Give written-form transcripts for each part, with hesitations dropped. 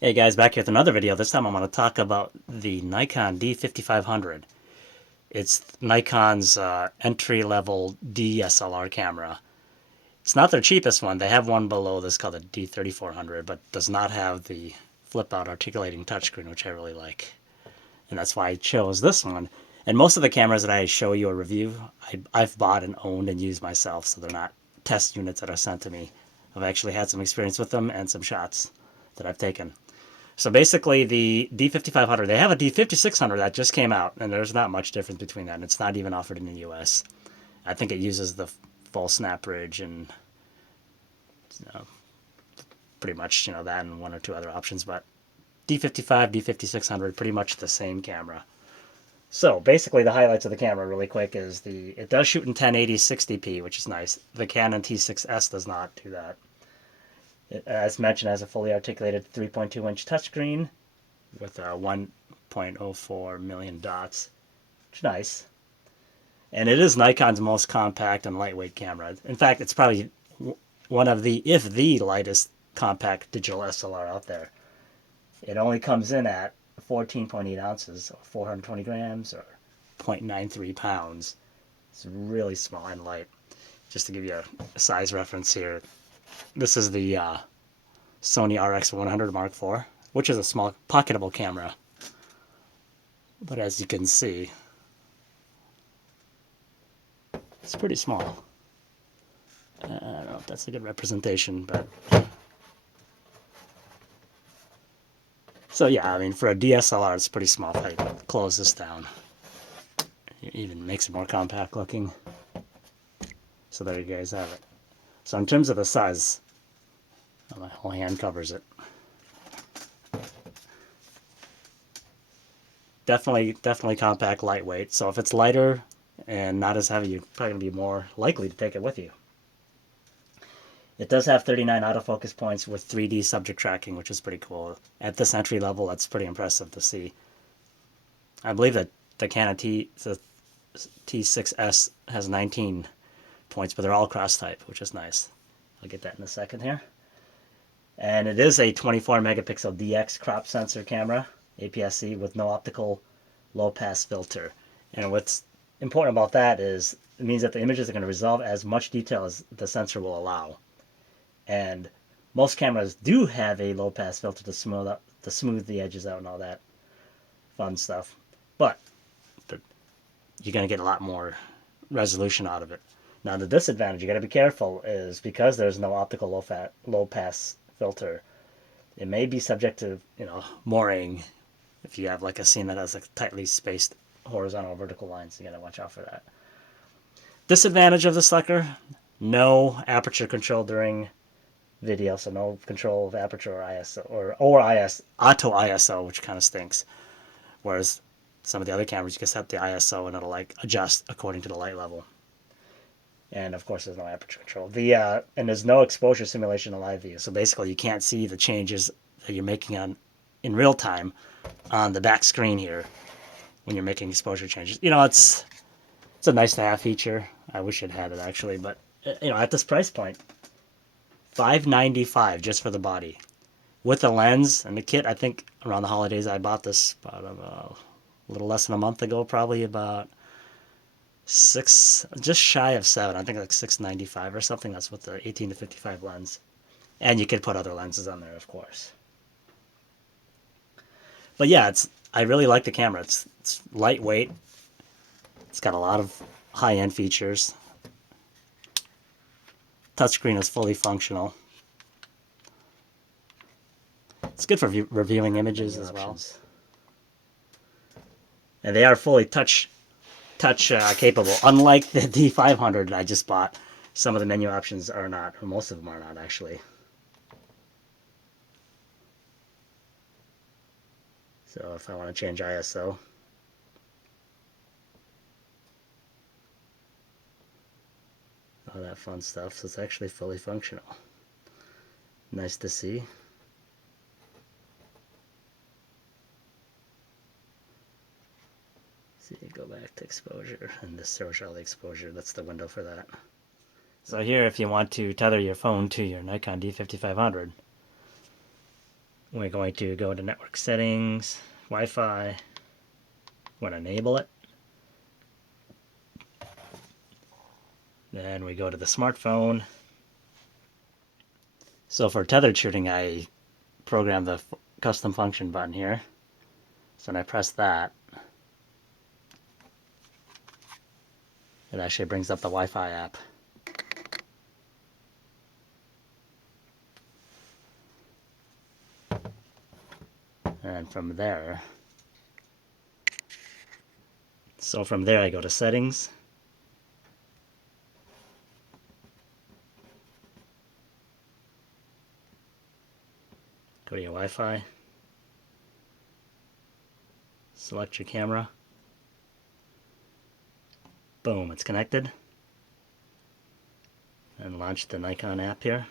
Hey guys, back here with another video. This time I'm going to talk about the Nikon D5500. It's Nikon's entry-level DSLR camera. It's not their cheapest one. They have one below this called the D3400, but does not have the flip-out articulating touchscreen, which I really like. And that's why I chose this one. And most of the cameras that I show you or review, I've bought and owned and used myself, so they're not test units that are sent to me. I've actually had some experience with them and some shots that I've taken. So basically, the D5500, they have a D5600 that just came out, and there's not much difference between that, and it's not even offered in the US. I think it uses the full snap bridge and pretty much, that and one or two other options, but D55, D5600, pretty much the same camera. So basically, the highlights of the camera, really quick, is it does shoot in 1080 60p, which is nice. The Canon T6S does not do that. It, as mentioned, has a fully articulated 3.2-inch touchscreen with 1.04 million dots, which is nice. And it is Nikon's most compact and lightweight camera. In fact, it's probably one of the, if the lightest compact digital SLR out there. It only comes in at 14.8 ounces, or 420 grams, or 0.93 pounds. It's really small and light. Just to give you a size reference here, this is the Sony RX100 Mark IV, which is a small pocketable camera. But as you can see, it's pretty small. I don't know if that's a good representation, but... So yeah, I mean, for a DSLR, it's pretty small. If I close this down, it even makes it more compact looking. So there you guys have it. So in terms of the size, my whole hand covers it. Definitely compact, lightweight. So if it's lighter and not as heavy, you're probably going to be more likely to take it with you. It does have 39 autofocus points with 3D subject tracking, which is pretty cool. At this entry level, that's pretty impressive to see. I believe that the Canon T6S has 19 points, but they're all cross-type, which is nice. I'll get that in a second here. And it is a 24 megapixel DX crop sensor camera, APS-C, with no optical low-pass filter. And what's important about that is it means that the images are going to resolve as much detail as the sensor will allow. And most cameras do have a low-pass filter to smooth the edges out and all that fun stuff. But you're going to get a lot more resolution out of it. Now, the disadvantage, you got to be careful, is because there's no optical low-pass filter, it may be subject to, mooring if you have like a scene that has like tightly spaced horizontal or vertical lines. You got to watch out for that. Disadvantage of the sucker, no aperture control during video, so no control of aperture or ISO or auto ISO, which kind of stinks. Whereas some of the other cameras, you can set the ISO and it'll like adjust according to the light level. And of course, there's no aperture control. And there's no exposure simulation in live view. So basically, you can't see the changes that you're making in real time on the back screen here when you're making exposure changes. It's a nice to have feature. I wish it had it actually, but at this price point, $595 just for the body with the lens and the kit. I think around the holidays I bought this about a little less than a month ago, probably about just shy of $7. I think like $695 or something. That's with the 18 to 55 lens, and you could put other lenses on there, of course. But yeah, I really like the camera. It's lightweight. It's got a lot of high-end features. Touchscreen is fully functional. It's good for reviewing images as well. And they are fully touch capable. Unlike the D500 I just bought, some of the menu options are not, or most of them are not actually. So if I want to change ISO, all that fun stuff, so it's actually fully functional. Nice to see. See, go back to exposure, and this shows all the exposure. That's the window for that. So here, if you want to tether your phone to your Nikon D5500, We're going to go to network settings, Wi-Fi. We're going to enable it. Then we go to the smartphone. So for tethered shooting, I programmed the custom function button here. So when I press that, it actually brings up the Wi-Fi app. And from there, I go to settings. Go to your Wi-Fi. Select your camera. Boom, it's connected. And launch the Nikon app here.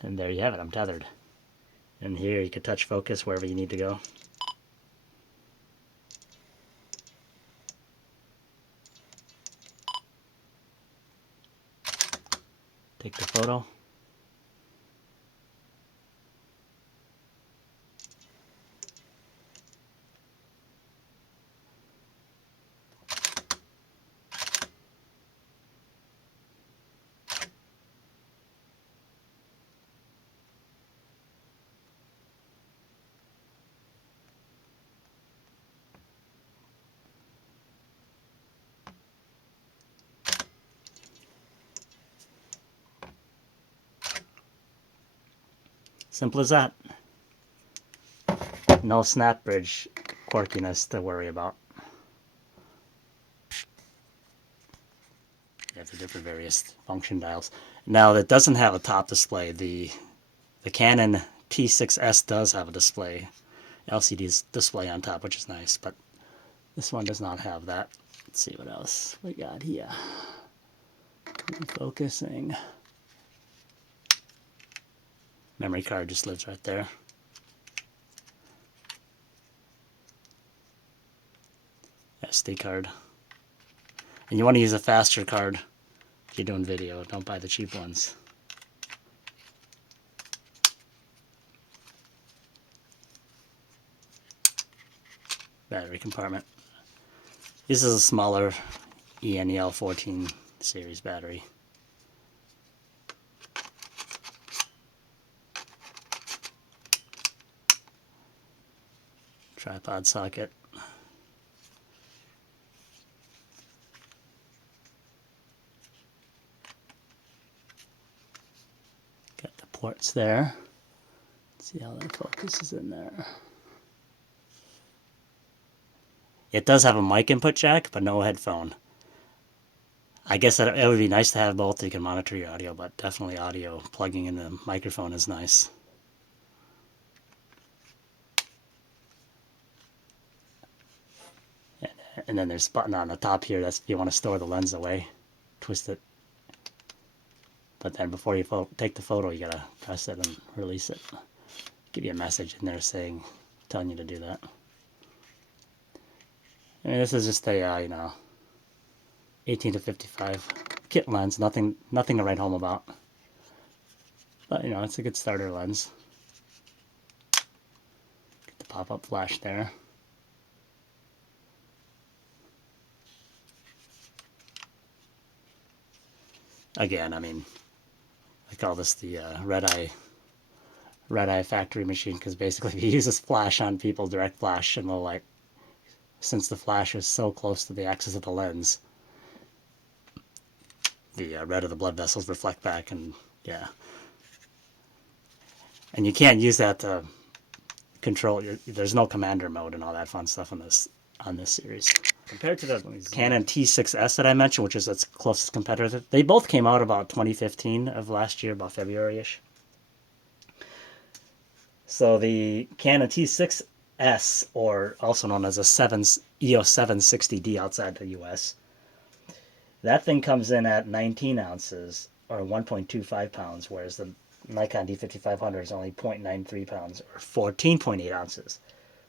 And there you have it, I'm tethered. And here you can touch focus wherever you need to go. Take the photo. Simple as that. No snap bridge quirkiness to worry about. You have to do for various function dials. Now that doesn't have a top display. The Canon T6S does have a display, LCD display on top, which is nice, but this one does not have that. Let's see what else we got here. Focusing. Memory card just lives right there. SD card. And you want to use a faster card if you're doing video. Don't buy the cheap ones. Battery compartment. This is a smaller ENEL 14 series battery. Tripod socket. Got the ports there. Let's see how that focuses in there. It does have a mic input jack, but no headphone. I guess it would be nice to have both so you can monitor your audio, but definitely audio plugging in the microphone is nice. And then there's a button on the top here. That's if you want to store the lens away. Twist it. But then before you take the photo, you gotta press it and release it. Give you a message in there telling you to do that. I mean, this is just a 18 to 55 kit lens. Nothing to write home about. But it's a good starter lens. Get the pop-up flash there. Again, I mean, I call this the red eye factory machine, because basically if you use this flash on people, direct flash in low light, since the flash is so close to the axis of the lens, the red of the blood vessels reflect back, and yeah. And you can't use that to control there's no commander mode and all that fun stuff on this series. Compared to the Canon T6S that I mentioned, which is its closest competitor, they both came out about 2015 of last year, about February-ish. So the Canon T6S, or also known as a EOS 760D outside the US, that thing comes in at 19 ounces, or 1.25 pounds, whereas the Nikon D5500 is only 0.93 pounds, or 14.8 ounces.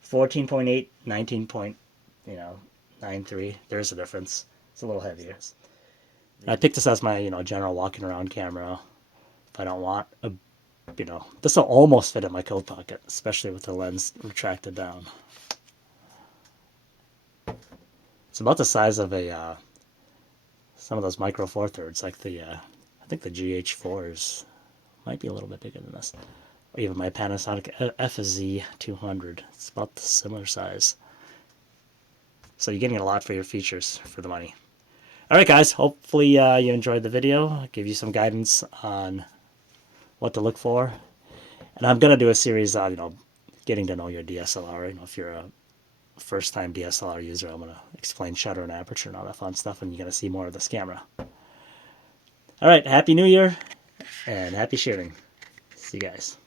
14.8, 19.93. There's a difference. It's a little heavier. I picked this as my, general walking around camera. If I don't want a, this will almost fit in my coat pocket, especially with the lens retracted down. It's about the size of a, some of those micro four thirds, like the, I think the GH4s might be a little bit bigger than this. Or even my Panasonic FZ200. It's about the similar size. So you're getting a lot for your features for the money. Alright guys, hopefully you enjoyed the video. I'll give you some guidance on what to look for. And I'm going to do a series on, getting to know your DSLR. If you're a first-time DSLR user, I'm going to explain shutter and aperture and all that fun stuff, and you're going to see more of this camera. Alright, Happy New Year, and happy shooting. See you guys.